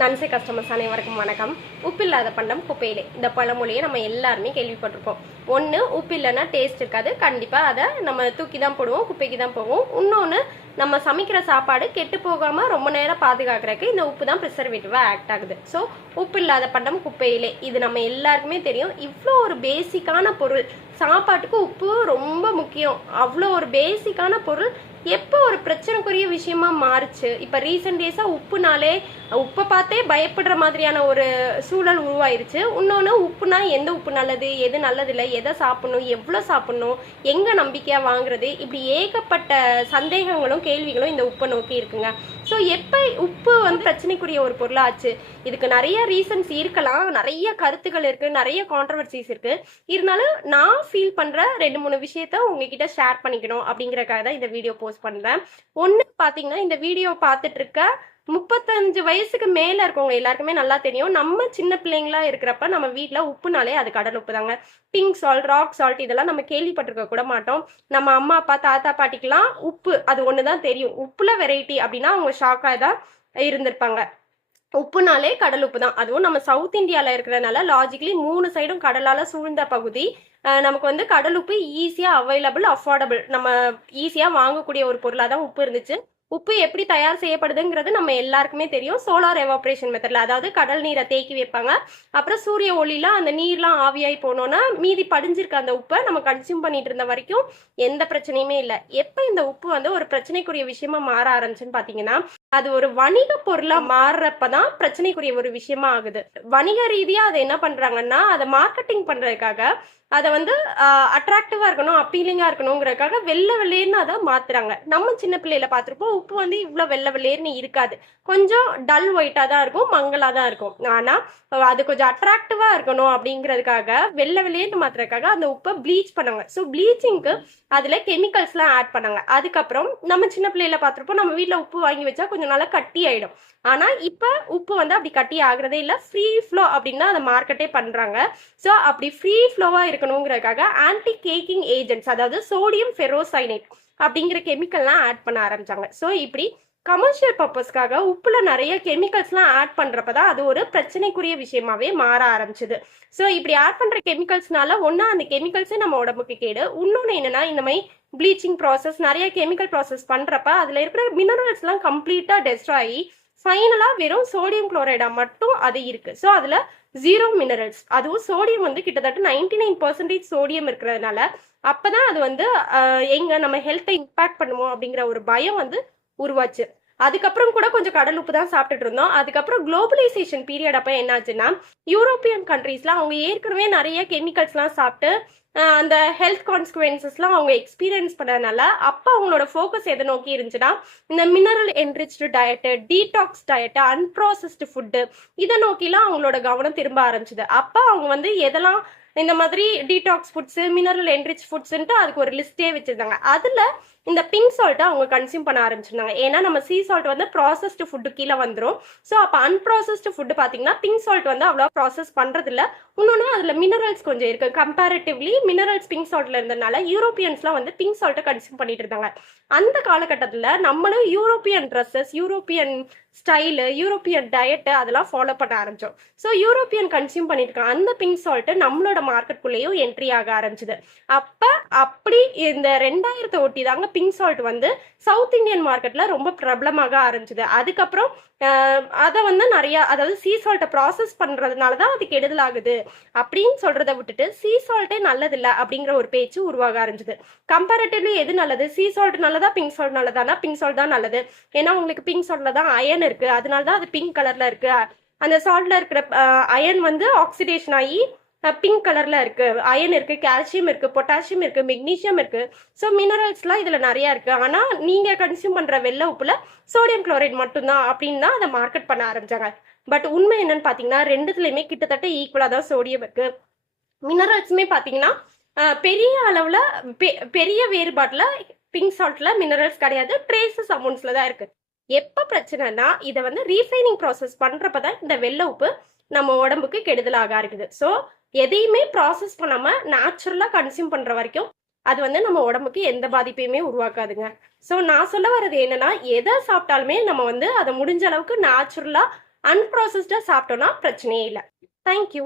நன்சை customers அனைவருக்கும் வணக்கம். உப்பில்லாத பண்டம் குப்பையிலே இந்த பழமொழியை நம்ம எல்லாருமே கேள்விப்பட்டிருப்போம். ஒன்று, உப்பு இல்லைன்னா டேஸ்ட் இருக்காது, கண்டிப்பாக அதை நம்ம தூக்கி தான் போடுவோம், குப்பைக்கு தான் போவோம். இன்னொன்று, நம்ம சமைக்கிற சாப்பாடு கெட்டு போகாமல் ரொம்ப நேரம் பாதுகாக்கிறதுக்கு இந்த உப்பு தான் ப்ரிசர்வேட்டிவாக ஆக்ட் ஆகுது. ஸோ உப்பு இல்லாத பண்டம் குப்பையிலே, இது நம்ம எல்லாருக்குமே தெரியும். இவ்வளோ ஒரு பேசிக்கான பொருள், சாப்பாட்டுக்கு உப்பு ரொம்ப முக்கியம். அவ்வளோ ஒரு பேசிக்கான பொருள் எப்போ ஒரு பிரச்சனைக்குரிய விஷயமா மாறுச்சு? இப்போ ரீசெண்ட் டேஸாக உப்புனாலே உப்பை பார்த்தே பயப்படுற மாதிரியான ஒரு சூழல் உருவாயிருச்சு. இன்னொன்று, உப்புனா எந்த உப்பு நல்லது, எது நல்லதில்லை, எதை சாப்பிடணும், எவ்வளோ சாப்பிடணும், எங்கே நம்பிக்கையாக வாங்குறது, இப்படி ஏகப்பட்ட சந்தேகங்களும் கேள்விகளும் இந்த உப்பை நோக்கி இருக்குங்க. ஸோ எப்போ உப்பு வந்து பிரச்சனைக்குரிய ஒரு பொருளாச்சு? இதுக்கு நிறைய ரீசன்ஸ் இருக்கலாம், நிறைய கருத்துக்கள் இருக்குது, நிறைய கான்ட்ரவர்சிஸ் இருக்குது. இருந்தாலும் நான் ஃபீல் பண்ணுற 2-3 விஷயத்த உங்ககிட்ட ஷேர் பண்ணிக்கணும் அப்படிங்கிறக்காக தான் இந்த வீடியோ போஸ்ட் பண்ணுறேன். ஒன்று பார்த்தீங்கன்னா, இந்த வீடியோ பார்த்துட்டு இருக்க 35 வயசுக்கு மேல இருக்கவங்க எல்லாருக்குமே நல்லா தெரியும். நம்ம சின்ன பிள்ளைங்களா இருக்கிறப்ப நம்ம வீட்டுல உப்புனாலே அது கடல் உப்பு தாங்க. பிங்க் சால்ட், ராக் சால்ட் இதெல்லாம் நம்ம கேள்விப்பட்டிருக்க கூட மாட்டோம். நம்ம அம்மா அப்பா தாத்தா பாட்டிக்கெல்லாம் உப்பு அது ஒண்ணுதான் தெரியும். உப்புல வெரைட்டி அப்படின்னா அவங்க ஷாக்கா தான் இருந்திருப்பாங்க. உப்புனாலே கடல் உப்பு தான். அதுவும் நம்ம சவுத் இந்தியால இருக்கிறதுனால லாஜிக்கலி 3 சைடும் கடலால சூழ்ந்த பகுதி. நமக்கு வந்து கடல் உப்பு ஈஸியா அவைலபிள், அஃபோர்டபுள், நம்ம ஈஸியா வாங்கக்கூடிய ஒரு பொருளாக தான் உப்பு இருந்துச்சு. உப்பு எப்படி தயார் செய்யப்படுதுங்கிறது நம்ம எல்லாருக்குமே தெரியும். சோலார் எவாப்ரேஷன் மெத்தட்ல, அதாவது கடல் நீரை தேக்கி வைப்பாங்க. அப்புறம் சூரிய ஒளியில அந்த நீர்லாம் ஆவியாகி போனோம்னா மீதி படிஞ்சிருக்க அந்த உப்பை நம்ம கன்சியூம் பண்ணிட்டு இருந்த வரைக்கும் எந்த பிரச்சனையுமே இல்லை. எப்ப இந்த உப்பு வந்து ஒரு பிரச்சனைக்குரிய விஷயமா மாற ஆரம்பிச்சுன்னு பாத்தீங்கன்னா, அது ஒரு வணிக பொருளா மாறுறப்பதான் பிரச்சனைக்குரிய ஒரு விஷயமா ஆகுது. வணிக ரீதியா அதை என்ன பண்றாங்கன்னா, அதை மார்க்கெட்டிங் பண்றதுக்காக அதை வந்து அட்ராக்டிவா இருக்கணும், அப்பீலிங்கா இருக்கணுங்கிறதுக்காக வெள்ளை வெள்ளையர்னு அதை மாத்துறாங்க. நம்ம சின்ன பிள்ளையில பார்த்துருப்போம், உப்பு வந்து இவ்வளவு வெள்ளை வெள்ளையர்னு இருக்காது, கொஞ்சம் டல் ஒயிட்டா தான் இருக்கும், மங்களா தான் இருக்கும். ஆனா அது கொஞ்சம் அட்ராக்டிவா இருக்கணும் அப்படிங்கிறதுக்காக வெள்ளை வெள்ளையர்னு மாத்துறதுக்காக அந்த உப்பை ப்ளீச் பண்ணாங்க. ஸோ ப்ளீச்சிங்க்கு அதுல கெமிக்கல்ஸ் எல்லாம் ஆட் பண்ணாங்க. அதுக்கப்புறம் நம்ம சின்ன பிள்ளையில பார்த்துருப்போம், நம்ம வீட்டுல உப்பு வாங்கி வச்சா கொஞ்சம் நல்லா கட்டி ஆயிடும். ஆனா இப்ப உப்பு வந்து அப்படி கட்டி ஆகுறதே இல்லை, ஃப்ரீ ஃப்ளோ அப்படின்னு அதை மார்க்கெட்டே பண்றாங்க. ஸோ அப்படி ஃப்ரீ ஃப்ளோவா இருக்கணுங்கிறதுக்காக ஆன்டி கேக்கிங் ஏஜென்ட்ஸ், அதாவது சோடியம் ஃபெரோசைனேட் அப்படிங்கிற கெமிக்கல்லாம் ஆட் பண்ண ஆரம்பிச்சாங்க. ஸோ இப்படி கமர்ஷியல் பர்பஸ்க்காக உப்புல நிறைய கெமிக்கல்ஸ்லாம் ஆட் பண்றப்பதான் அது ஒரு பிரச்சனைக்குரிய விஷயமாவே மாற ஆரம்பிச்சது. ஸோ இப்படி ஆட் பண்ற கெமிக்கல்ஸ்னால ஒன்னா அந்த கெமிக்கல்ஸே நம்ம உடம்புக்கு கேடு. இன்னொன்னு என்னன்னா, இந்த மாதிரி ப்ளீச்சிங் ப்ராசஸ், நிறைய கெமிக்கல் ப்ராசஸ் பண்றப்ப அதுல இருக்கிற மினரல்ஸ் எல்லாம் கம்ப்ளீட்டா டெஸ்ட்ராய் ஆகி ஃபைனலா வெறும் சோடியம் குளோரைடா மட்டும் அது இருக்கு. ஸோ அதுல 0 மினரல்ஸ். அதுவும் சோடியம் வந்து கிட்டத்தட்ட 99% சோடியம் இருக்கிறதுனால அப்பதான் அது வந்து எங்க நம்ம ஹெல்த்தை இம்பாக்ட் பண்ணுவோம் அப்படிங்கிற ஒரு பயம் வந்து உருவாச்சு. அதுக்கப்புறம் கூட கொஞ்சம் கடல் உப்பு தான் சாப்பிட்டுட்டு இருந்தோம். அதுக்கப்புறம் குளோபலைசேஷன் பீரியட் அப்ப என்னாச்சுன்னா, யூரோப்பியன் கண்ட்ரீஸ்ல அவங்க ஏற்கனவே நிறைய கெமிக்கல்ஸ் எல்லாம் சாப்பிட்டு அந்த ஹெல்த் கான்சிக்வன்சஸ்லாம் அவங்க எக்ஸ்பீரியன்ஸ் பண்ணதுனால அப்போ அவங்களோட ஃபோக்கஸ் எதை நோக்கி இருந்துச்சுன்னா, இந்த mineral enriched diet, detox diet, unprocessed food இதை நோக்கிலாம் அவங்களோட கவனம் திரும்ப ஆரம்பிச்சுது. அப்போ அவங்க வந்து எதெல்லாம் இந்த மாதிரி டீடாக்ஸ் ஃபுட்ஸு, மினரல் என்ரிச் ஃபுட்ஸுன்ட்டு அதுக்கு ஒரு லிஸ்டே வச்சிருந்தாங்க. அதில் இந்த பிங்க் சால்ட்டை அவங்க கன்சியூம் பண்ண ஆரம்பிச்சிருந்தாங்க. ஏன்னா நம்ம சீ சால்ட் வந்து ப்ராசஸ்டு ஃபுட்டு கீழே வந்துடும். ஸோ அப்போ அன்ப்ராசஸ்டு ஃபுட்டு பார்த்தீங்கன்னா பிங்க் சால்ட் வந்து அவ்வளோ ப்ராசஸ் பண்ணுறதில்ல. இன்னொன்று அதில் மினரல்ஸ் கொஞ்சம் இருக்கு. கம்பேரிட்டிவ்லி மினரல்ஸ் பிங்க் சால்ட்ல இருந்ததுனால யூரோப்பியன்ஸ்லாம் வந்து பிங்க் சால்ட்டை கன்சியூம் பண்ணிட்டு இருந்தாங்க. அந்த காலகட்டத்தில் நம்மளும் European dresses, European style, European diet அதெல்லாம் ஃபாலோ பண்ண ஆரம்பிச்சோம். ஸோ யூரோப்பியன் கன்சியூம் பண்ணிட்டு இருக்காங்க. அந்த பிங்க் சால்ட்டு நம்மளோட மார்க்கெட்குள்ளேயும் என்ட்ரி ஆக ஆரம்பிச்சுது. அப்போ அப்படி இந்த 2000 ஒட்டி தாங்க பிங்க் சால்ட் வந்து சவுத் இந்தியன் மார்க்கெட்ல ரொம்ப பிரபலமாக ஆரம்பிச்சுது. அதுக்கப்புறம் அதை வந்து நிறைய, அதாவது சீ சால்ட்டை ப்ராசஸ் பண்றதுனால தான் அது கெடுதல் ஆகுது அப்படின்னு சொல்றதை விட்டுட்டு சீ சால்ட்டே நல்லதில்லை அப்படிங்கிற ஒரு பேச்சு உருவாக ஆரம்பிச்சுது. கம்பேரிட்டிவ்லி எது நல்லது, சீ சால்ட் நல்லதா பிங்க் சால்ட் நல்லதானா பிங்க் சால்ட் தான் நல்லது. ஏன்னா உங்களுக்கு பிங்க் சால்ட்ல தான் அயன் இருக்கு, அதனால தான் அது பிங்க் கலர்ல இருக்கு. அந்த சால்ட்ல இருக்கிற அயன் வந்து ஆக்சிடேஷன் ஆகி பிங்க் கலர்ல இருக்கு. அயன் இருக்கு, கால்சியம் இருக்கு, பொட்டாசியம் இருக்கு, மெக்னீசியம் இருக்கு. ஸோ மினரல்ஸ்லாம் இதுல நிறைய இருக்கு. ஆனா நீங்க கன்சியூம் பண்ற வெள்ளை உப்புல சோடியம் குளோரைட் மட்டும்தான் அப்படின்னு தான் அதை மார்க்கெட் பண்ண ஆரம்பிச்சாங்க. பட் உண்மை என்னன்னு பாத்தீங்கன்னா, ரெண்டுத்துலயுமே கிட்டத்தட்ட ஈக்குவலா தான் சோடியம் இருக்கு. மினரல்ஸுமே பாத்தீங்கன்னா பெரிய அளவுல பெரிய வேறுபாட்டுல பிங்க் சால்ட்ல மினரல்ஸ் கிடையாது, ட்ரேசஸ் அமௌண்ட்ஸ்ல தான் இருக்கு. எப்ப பிரச்சனைனா, இதை வந்து ரீஃபைனிங் ப்ராசஸ் பண்றப்பதான் இந்த வெள்ளை உப்பு நம்ம உடம்புக்கு கெடுதலாக இருக்குது. ஸோ எதையுமே ப்ராசஸ் பண்ணாம நேச்சுரலா கன்சியூம் பண்ற வரைக்கும் அது வந்து நம்ம உடம்புக்கு எந்த பாதிப்பையுமே உருவாக்காதுங்க. ஸோ நான் சொல்ல வர்றது என்னன்னா, எதை சாப்பிட்டாலுமே நம்ம வந்து அதை முடிஞ்ச அளவுக்கு நேச்சுரலா அன்ப்ராசஸ்டாக சாப்பிட்டோன்னா பிரச்சனையே இல்லை. தேங்க்யூ.